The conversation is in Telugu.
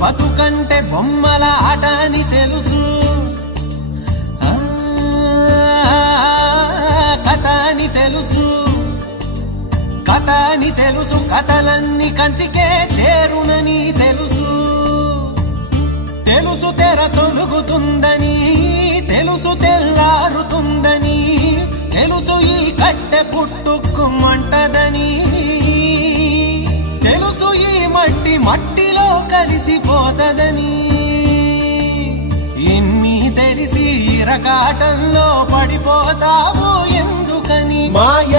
బతుకంటే బొమ్మల ఆట అని తెలుసు, కథ అని తెలుసు, కథ అని తెలుసు, కథలన్నీ కంచికే చేరునని తెలుసు. తెలుసు తెర తొలుగుతుందని, తెలుసు తెల్లారుతుందని, తెలుసు ఈ కట్టె పుట్టుకుమంటదని, తెలుసు ఈ మట్టి మట్టిలో కలిసిపోతదని. ఇన్ని తెలిసి ఇరకాటంలో పడిపోతావు ఎందుకని? మాయ